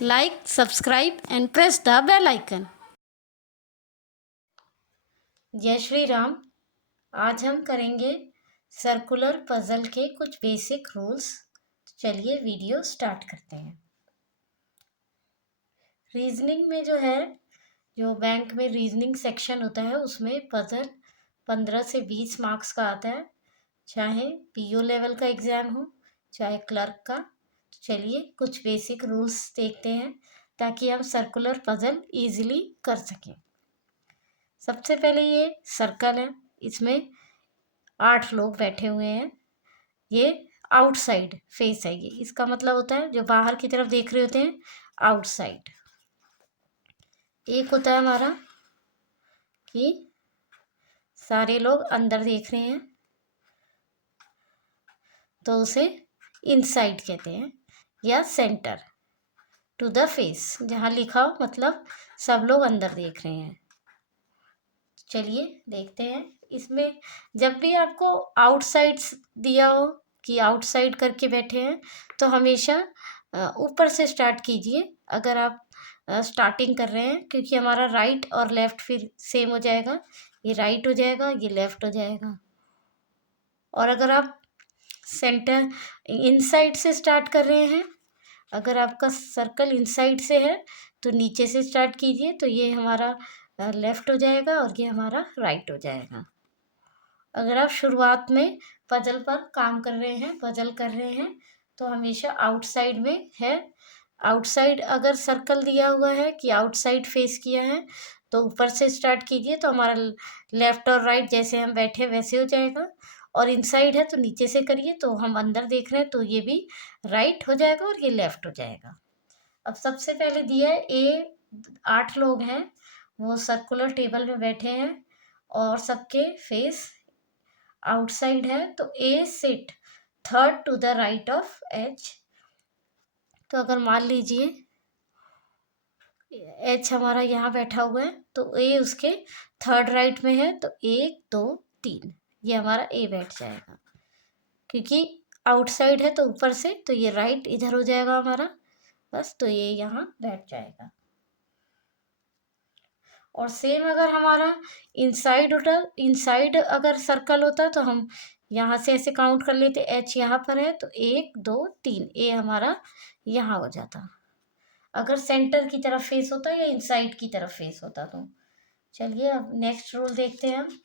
Like, subscribe and press the bell icon. जय श्री राम। आज हम करेंगे सर्कुलर पजल के कुछ बेसिक रूल्स। चलिए वीडियो स्टार्ट करते हैं। रीजनिंग में जो बैंक में रीजनिंग सेक्शन होता है उसमें पजल 15 से 20 मार्क्स का आता है, चाहे पीओ लेवल का एग्ज़ाम हो चाहे क्लर्क का। तो चलिए कुछ बेसिक रूल्स देखते हैं ताकि हम सर्कुलर पजल इजीली कर सकें। सबसे पहले ये सर्कल है, इसमें 8 लोग बैठे हुए हैं। ये आउटसाइड फेस है, ये इसका मतलब होता है जो बाहर की तरफ देख रहे होते हैं आउटसाइड। एक होता है हमारा कि सारे लोग अंदर देख रहे हैं तो उसे इनसाइड कहते हैं, या सेंटर टू द फेस जहाँ लिखा हो मतलब सब लोग अंदर देख रहे हैं। चलिए देखते हैं। इसमें जब भी आपको आउटसाइड दिया हो कि आउटसाइड करके बैठे हैं तो हमेशा ऊपर से स्टार्ट कीजिए अगर आप स्टार्टिंग कर रहे हैं, क्योंकि हमारा राइट और लेफ़्ट फिर सेम हो जाएगा। ये राइट हो जाएगा, ये लेफ़्ट हो जाएगा। और अगर आप सेंटर इनसाइड से स्टार्ट कर रहे हैं, अगर आपका सर्कल इनसाइड से है तो नीचे से स्टार्ट कीजिए, तो ये हमारा लेफ़्ट हो जाएगा और ये हमारा राइट हो जाएगा। अगर आप शुरुआत में पजल पर काम कर रहे हैं, पजल कर रहे हैं, तो हमेशा आउटसाइड में है। आउटसाइड अगर सर्कल दिया हुआ है कि आउटसाइड फेस किया है तो ऊपर से स्टार्ट कीजिए, तो हमारा लेफ़्ट और राइट जैसे हम बैठे वैसे हो जाएगा। और इनसाइड है तो नीचे से करिए, तो हम अंदर देख रहे हैं तो ये भी राइट हो जाएगा और ये लेफ़्ट हो जाएगा। अब सबसे पहले दिया है ए, 8 लोग हैं, वो सर्कुलर टेबल में बैठे हैं और सबके फेस आउटसाइड है। तो A sit third to the right of H. तो अगर मान लीजिए एच हमारा यहाँ बैठा हुआ है तो ए उसके थर्ड राइट में है, तो 1 2 3 ये हमारा ए बैठ जाएगा। क्योंकि आउटसाइड है तो ऊपर से, तो ये राइट इधर हो जाएगा हमारा, बस तो ये यहाँ बैठ जाएगा। और सेम अगर हमारा इनसाइड अगर सर्कल होता तो हम यहाँ से ऐसे काउंट कर लेते, एच यहाँ पर है तो 1 2 3 ए हमारा यहाँ हो जाता, अगर सेंटर की तरफ फेस होता या इनसाइड की तरफ फेस होता तो। चलिए अब नेक्स्ट रूल देखते हैं हम।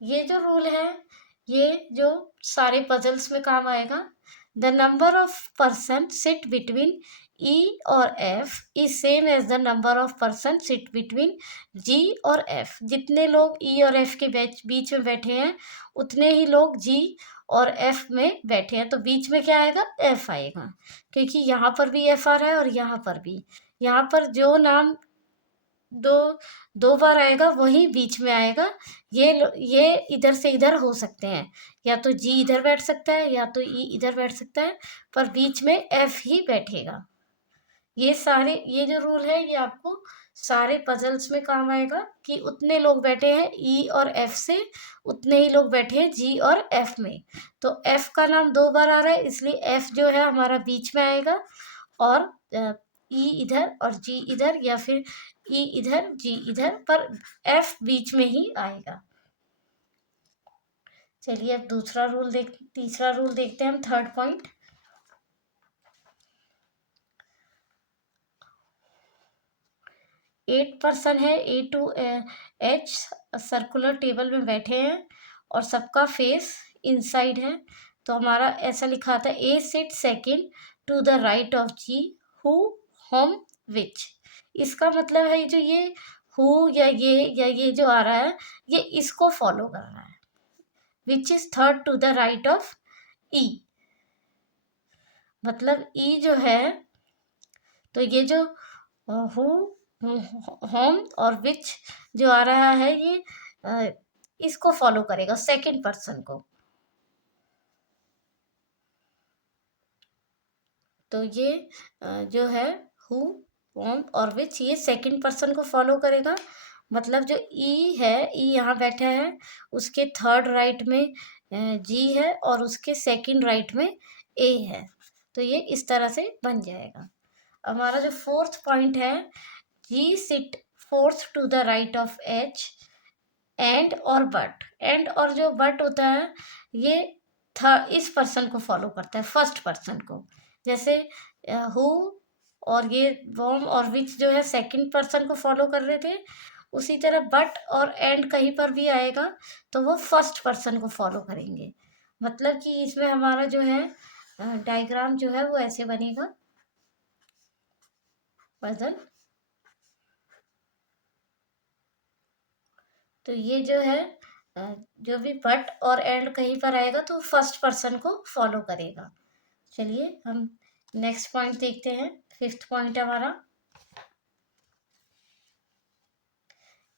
ये जो रूल है ये जो सारे पजल्स में काम आएगा। The number of person sit between E और F is same as the number of person sit between G और एफ। जितने लोग ई और एफ के बीच में बैठे हैं उतने ही लोग जी और एफ में बैठे हैं, तो बीच में क्या आएगा, एफ आएगा। क्योंकि यहाँ पर भी एफ आ रहा है और यहाँ पर भी। यहाँ पर जो नाम दो दो बार आएगा वही बीच में आएगा। ये इधर से इधर हो सकते हैं, या तो जी इधर बैठ सकता है या तो ई इधर बैठ सकता है, पर बीच में एफ ही बैठेगा। ये जो रूल है ये आपको सारे पजल्स में काम आएगा कि उतने लोग बैठे हैं ई और एफ से, उतने ही लोग बैठे हैं जी और एफ में। तो एफ का नाम 2 बार आ रहा है इसलिए एफ जो है हमारा बीच में आएगा, और ई इधर और जी इधर, या फिर ई इधर जी इधर, पर एफ बीच में ही आएगा। चलिए अब तीसरा रूल देखते हैं हम, थर्ड पॉइंट। 8 पर्सन है, ए टू एच सर्कुलर टेबल में बैठे हैं और सबका फेस इनसाइड है। तो हमारा ऐसा लिखा था, A sit second to the right of G who whom which. इसका मतलब है जो ये हु या ये जो आ रहा है ये इसको फॉलो कर रहा है, which is third to the right of E. मतलब ई जो है, तो ये जो हु होम और विच जो आ रहा है ये इसको फॉलो करेगा, सेकंड पर्सन को। तो ये जो है हु होम और विच ये सेकंड पर्सन को फॉलो करेगा। मतलब जो ई है, ई यहाँ बैठा है उसके थर्ड राइट में जी है और उसके सेकंड राइट में ए है। तो ये इस तरह से बन जाएगा। हमारा जो फोर्थ पॉइंट है, G sit fourth to the right of H and और बट। एंड और जो बट होता है ये इस पर्सन को फॉलो करता है, फर्स्ट पर्सन को। जैसे हु और ये वॉम और विच जो है सेकंड पर्सन को फॉलो कर रहे थे, उसी तरह बट और एंड कहीं पर भी आएगा तो वो फर्स्ट पर्सन को फॉलो करेंगे। मतलब कि इसमें हमारा जो है डायग्राम जो है वो ऐसे बनेगा। वजन तो ये जो है जो भी बट और एंड कहीं पर आएगा तो फर्स्ट पर्सन को फॉलो करेगा। चलिए हम नेक्स्ट पॉइंट देखते हैं। फिफ्थ पॉइंट हमारा,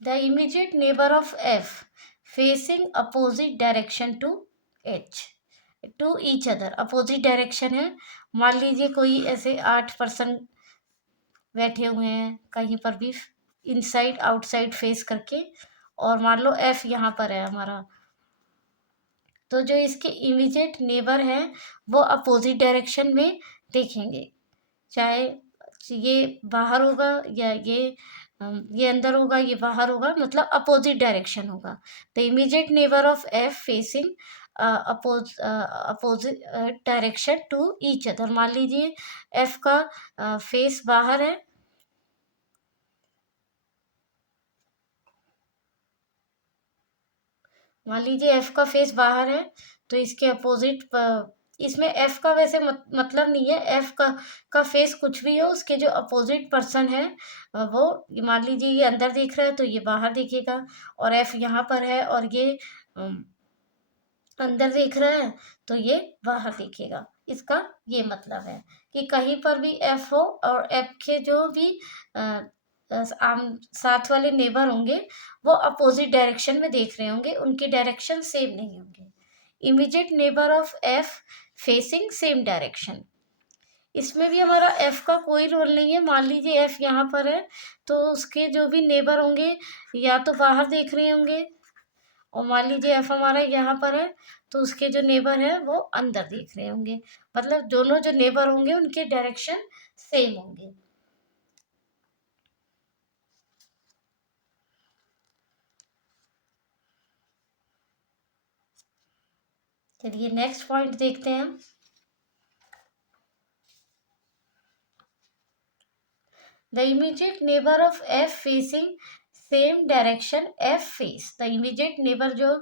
the immediate neighbour of F facing opposite direction to H to each other. Opposite direction है, मान लीजिए कोई ऐसे 8 पर्सन बैठे हुए हैं कहीं पर भी इनसाइड आउटसाइड फेस करके, और मान लो एफ यहाँ पर है हमारा, तो जो इसके इमीडिएट नेबर है वो अपोजिट डायरेक्शन में देखेंगे। चाहे ये बाहर होगा या ये अंदर होगा, ये बाहर होगा, मतलब अपोजिट डायरेक्शन होगा। The immediate neighbour of F facing opposite direction to each other. मान लीजिए एफ का फेस बाहर है, मान लीजिए एफ का फेस बाहर है तो इसके अपोजिट इसमें एफ का वैसे मतलब नहीं है, एफ का फेस कुछ भी हो, उसके जो अपोजिट पर्सन है वो मान लीजिए ये अंदर देख रहा है तो ये बाहर देखेगा, और एफ यहाँ पर है और ये अंदर देख रहा है तो ये बाहर देखेगा। इसका ये मतलब है कि कहीं पर भी एफ हो और एफ के जो भी आम साथ वाले नेबर होंगे वो अपोजिट डायरेक्शन में देख रहे होंगे, उनके डायरेक्शन सेम नहीं होंगे। Immediate neighbour of F facing same direction, इसमें भी हमारा एफ का कोई रोल नहीं है। मान लीजिए एफ यहाँ पर है तो उसके जो भी नेबर होंगे या तो बाहर देख रहे होंगे, और मान लीजिए एफ हमारा यहाँ पर है तो उसके जो नेबर है वो अंदर देख रहे होंगे। मतलब दोनों जो नेबर होंगे उनके डायरेक्शन सेम होंगे। चलिए नेक्स्ट पॉइंट देखते हैं हम। The immediate neighbour of F facing same direction F face. The immediate neighbour जो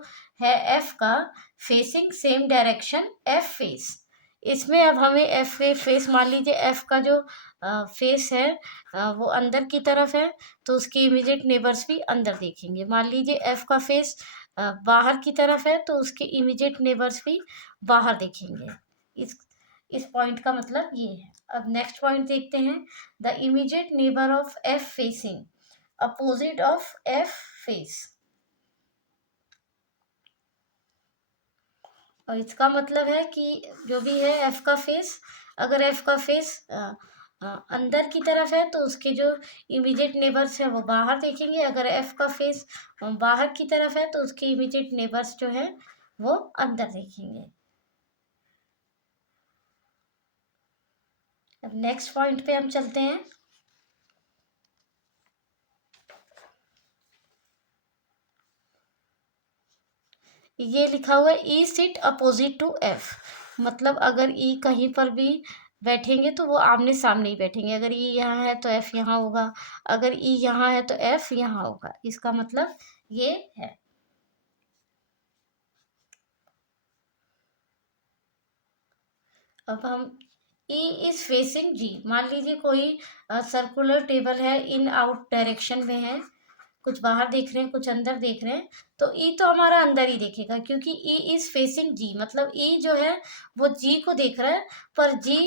है एफ का facing same direction F face. इसमें अब हमें एफ फेस, मान लीजिए एफ का जो फेस है वो अंदर की तरफ है तो उसके इमीडिएट नेबर्स भी अंदर देखेंगे। मान लीजिए एफ का फेस बाहर की तरफ है तो उसके इमीडिएट नेबर्स भी बाहर देखेंगे। इस पॉइंट का मतलब ये है। अब नेक्स्ट पॉइंट देखते हैं। The immediate neighbour of F facing opposite of F face. और इसका मतलब है कि जो भी है एफ का फेस, अगर एफ का फेस अंदर की तरफ है तो उसके जो इमीडिएट नेबर्स है वो बाहर देखेंगे। अगर एफ का फेस बाहर की तरफ है तो उसके इमीडिएट नेबर्स जो है वो अंदर देखेंगे। अब नेक्स्ट पॉइंट पे हम चलते हैं। ये लिखा हुआ है ई सिट अपोजिट टू एफ। मतलब अगर ई कहीं पर भी बैठेंगे तो वो आमने सामने ही बैठेंगे। अगर ई यहाँ है तो एफ यहाँ होगा, अगर ई यहाँ है तो एफ यहाँ होगा। इसका मतलब ये है। अब हम ई इज फेसिंग जी, मान लीजिए कोई सर्कुलर टेबल है, इन आउट डायरेक्शन में है, कुछ बाहर देख रहे हैं कुछ अंदर देख रहे हैं, तो ई तो हमारा अंदर ही देखेगा क्योंकि ई इज फेसिंग जी। मतलब ई जो है वो जी को देख रहा है, पर जी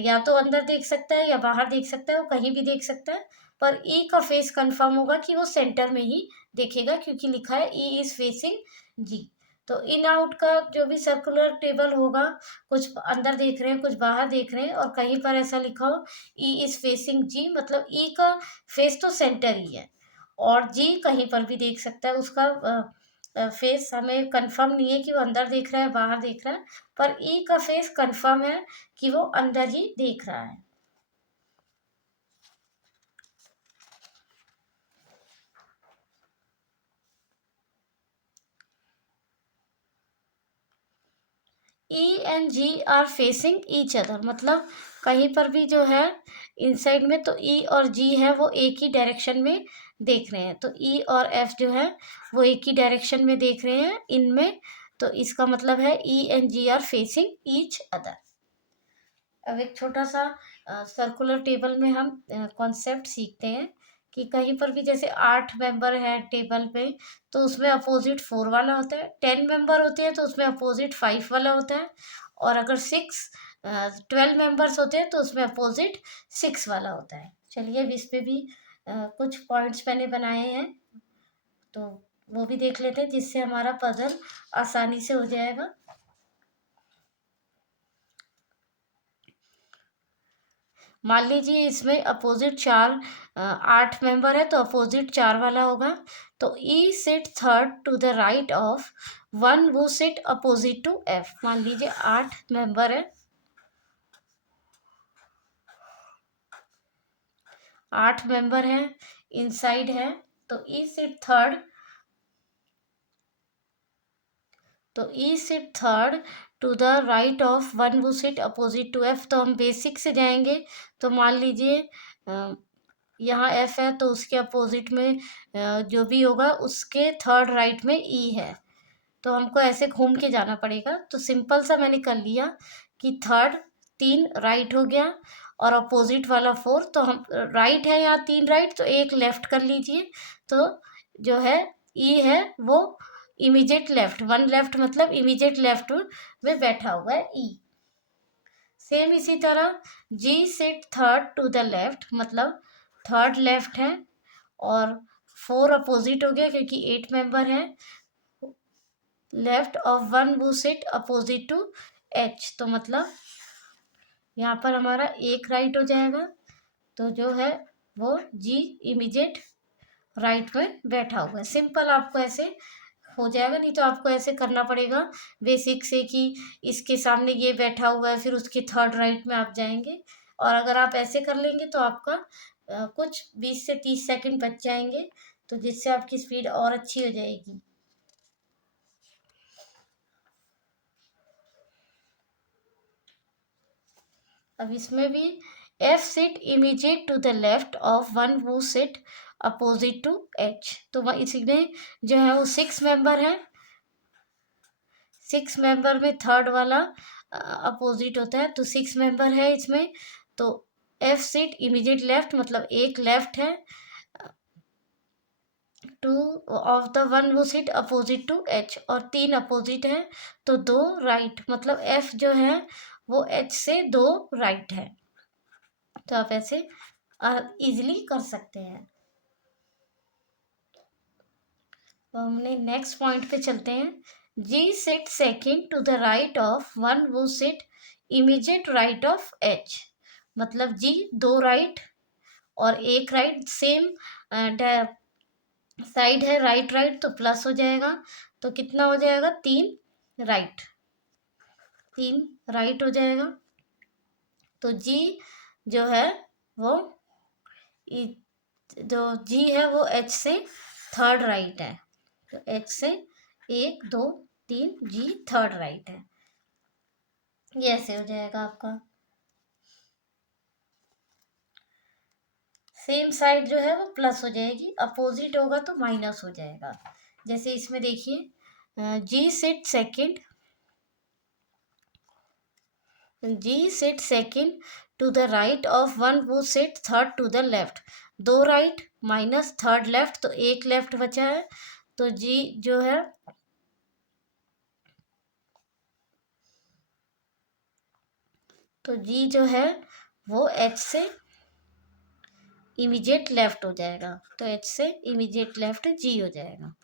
या तो अंदर देख सकता है या बाहर देख सकता है, वो कहीं भी देख सकता है, पर ई का फेस कंफर्म होगा कि वो सेंटर में ही देखेगा क्योंकि लिखा है ई इज फेसिंग जी। तो इन आउट का जो भी सर्कुलर टेबल होगा, कुछ अंदर देख रहे हैं कुछ बाहर देख रहे हैं, और कहीं पर ऐसा लिखा हो ई इज फेसिंग जी, मतलब ई का फेस तो सेंटर ही है, और जी कहीं पर भी देख सकता है, उसका फेस हमें कंफर्म नहीं है कि वो अंदर देख रहा है बाहर देख रहा है, पर ई का फेस कंफर्म है कि वो अंदर ही देख रहा है। E and G are facing each other, मतलब कहीं पर भी जो है इनसाइड में, तो ई और जी है वो एक ही डायरेक्शन में देख रहे हैं। तो ई और एफ जो है वो एक ही डायरेक्शन में देख रहे हैं इनमें, तो इसका मतलब है E and G are facing each other. अब एक छोटा सा सर्कुलर टेबल में हम कॉन्सेप्ट सीखते हैं कि कहीं पर भी जैसे 8 मेंबर है टेबल पे, तो उसमें अपोजिट 4 वाला होता है। 10 मेंबर होते हैं तो उसमें अपोजिट 5 वाला होता है। और अगर 12 मेंबर्स होते हैं तो उसमें अपोजिट 6 वाला होता है। चलिए अब इस पे भी कुछ पॉइंट्स मैंने बनाए हैं, तो वो भी देख लेते हैं जिससे हमारा पजल आसानी से हो जाएगा। मान लीजिए इसमें अपोजिट 8 मेंबर है तो अपोजिट 4 वाला होगा। तो E sit third to the right of one वो सिट अपोजिट टू एफ। मान लीजिए 8 मेंबर है, 8 मेंबर है इनसाइड है, तो ई सिट थर्ड, तो E sit third to the right of one वो सिट अपोजिट टू एफ। तो हम बेसिक से जाएंगे, तो मान लीजिए यहाँ एफ है तो उसके अपोजिट में जो भी होगा उसके थर्ड राइट में ई है, तो हमको ऐसे घूम के जाना पड़ेगा। तो सिंपल सा मैंने कर लिया कि थर्ड 3 राइट हो गया और अपोजिट वाला 4, तो हम राइट है यहाँ 3 राइट, तो एक लेफ्ट कर लीजिए। तो जो है ई है वो इमीडिएट लेफ्ट, 1 लेफ्ट मतलब इमीडिएट लेफ्ट में बैठा हुआ है ई। सेम इसी तरह G sit third to the left, मतलब थर्ड लेफ्ट है, और 4 अपोजिट हो गया क्योंकि 8 मेंबर है। लेफ्ट ऑफ वन वो सिट अपोजिट टू एच, तो मतलब यहाँ पर हमारा एक राइट हो जाएगा, तो जो है वो जी इमीडिएट राइट में बैठा हुआ है। सिंपल आपको ऐसे हो जाएगा, नहीं तो आपको ऐसे करना पड़ेगा बेसिक से कि इसके सामने ये बैठा हुआ है फिर उसके थर्ड राइट में आप जाएंगे। और अगर आप ऐसे कर लेंगे तो आपका कुछ 20 से 30 सेकंड बच जाएंगे, तो जिससे आपकी स्पीड और अच्छी हो जाएगी। अब इसमें भी F sit immediate to the left of one वो सिट अपोजिट टू एच, तो वह इसी में जो है वो 6 मेंबर है, 6 मेंबर में थर्ड वाला अपोजिट होता है, तो 6 मेंबर है इसमें। तो एफ सीट इमीडिएट लेफ्ट मतलब एक लेफ्ट है टू ऑफ द वन वो सीट अपोजिट टू एच, और 3 अपोजिट है तो 2 राइट, मतलब एफ जो है वो एच से 2 राइट है। तो आप ऐसे इजीली कर सकते हैं। तो हमने नेक्स्ट पॉइंट पे चलते हैं। G sit second to the right of one वो sit immediate right of H, मतलब जी 2 राइट और एक राइट, सेम साइड है राइट राइट, तो प्लस हो जाएगा, तो कितना हो जाएगा 3 राइट, 3 राइट हो जाएगा। तो जी जो है वो जो जी है वो एच से थर्ड राइट है, तो एच से 1 2 3 जी थर्ड राइट है। ये ऐसे हो जाएगा आपका। सेम साइड जो है वो प्लस हो जाएगी, अपोजिट होगा तो माइनस हो जाएगा। जैसे इसमें देखिए G sit second, G sit second to the right of one वो sit third to the left, 2 right minus third left, तो एक लेफ्ट बचा है। तो जी जो है वो एच से इमीडिएट लेफ्ट हो जाएगा, तो एच से इमीडिएट लेफ्ट जी हो जाएगा।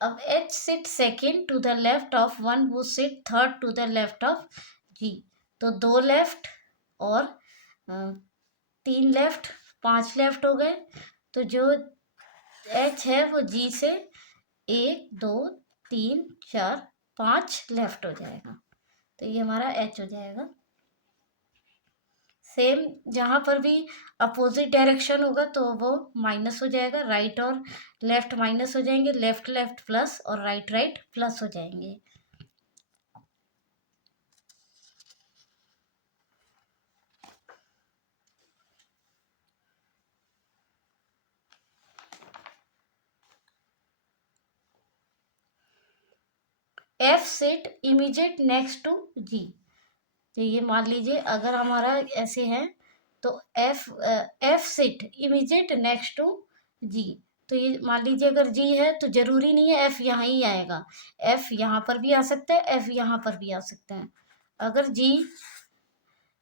अब H sit second to the left of one वो sit third to the left of G, तो 2 लेफ्ट और 3 लेफ्ट, 5 लेफ्ट हो गए। तो जो एच है वो जी से 1 2 3 4 5 लेफ्ट हो जाएगा, तो ये हमारा एच हो जाएगा। सेम जहाँ पर भी अपोजिट डायरेक्शन होगा तो वो माइनस हो जाएगा, राइट और लेफ्ट माइनस हो जाएंगे, लेफ्ट लेफ्ट प्लस और राइट राइट प्लस हो जाएंगे। F sit immediate next to G, तो ये मान लीजिए अगर हमारा ऐसे है तो F sit immediate next to G, तो ये मान लीजिए अगर जी है तो जरूरी नहीं है एफ यहाँ ही आएगा, एफ यहाँ पर भी आ सकता है, एफ यहाँ पर भी आ सकता है। अगर जी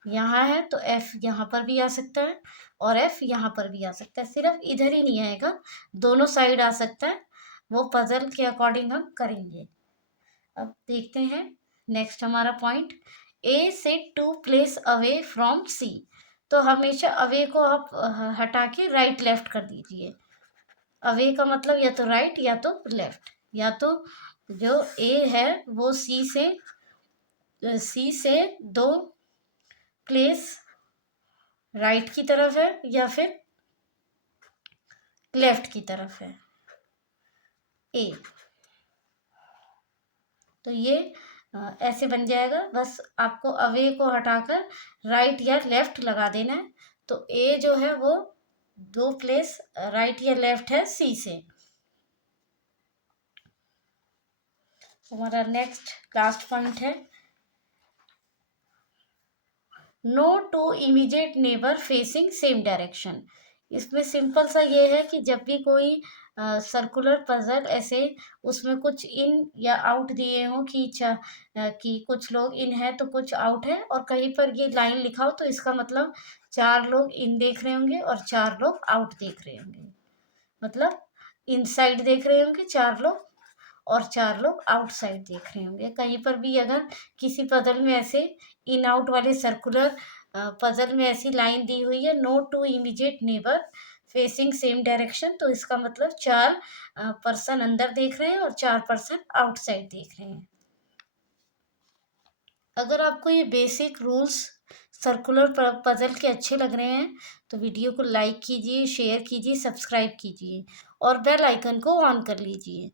यहाँ है तो एफ यहाँ पर भी आ सकता है और एफ यहाँ पर भी आ सकता है, सिर्फ इधर ही नहीं आएगा, दोनों साइड आ सकता है। वो पजल के अकॉर्डिंग हम करेंगे। अब देखते हैं नेक्स्ट हमारा point, A sit two place away from C, तो हमेशा अवे को आप हटा के राइट लेफ्ट कर दीजिए। अवे का मतलब या तो राइट या तो लेफ्ट, या तो जो ए है वो सी से 2 प्लेस राइट की तरफ है या फिर लेफ्ट की तरफ है ए, तो ये ऐसे बन जाएगा। बस आपको अवे को हटाकर राइट या लेफ्ट लगा देना है, तो ए जो है वो 2 प्लेस राइट या लेफ्ट है सी से। हमारा नेक्स्ट लास्ट पॉइंट है, no two immediate neighbour facing same direction. इसमें सिंपल सा ये है कि जब भी कोई सर्कुलर पजल ऐसे उसमें कुछ इन या आउट दिए हों कि कुछ लोग इन है तो कुछ आउट है, और कहीं पर ये लाइन लिखा हो तो इसका मतलब 4 लोग इन देख रहे होंगे और 4 लोग आउट देख रहे होंगे, मतलब इनसाइड देख रहे होंगे 4 लोग और 4 लोग आउटसाइड देख रहे होंगे। कहीं पर भी अगर किसी पजल में ऐसे इन आउट वाले सर्कुलर पजल में ऐसी लाइन दी हुई है, no two immediate neighbour facing same direction, तो इसका मतलब 4 पर्सन अंदर देख रहे हैं और 4 पर्सन आउटसाइड देख रहे हैं। अगर आपको ये बेसिक रूल्स सर्कुलर पजल के अच्छे लग रहे हैं तो वीडियो को लाइक कीजिए, शेयर कीजिए, सब्सक्राइब कीजिए और बेल आइकन को ऑन कर लीजिए।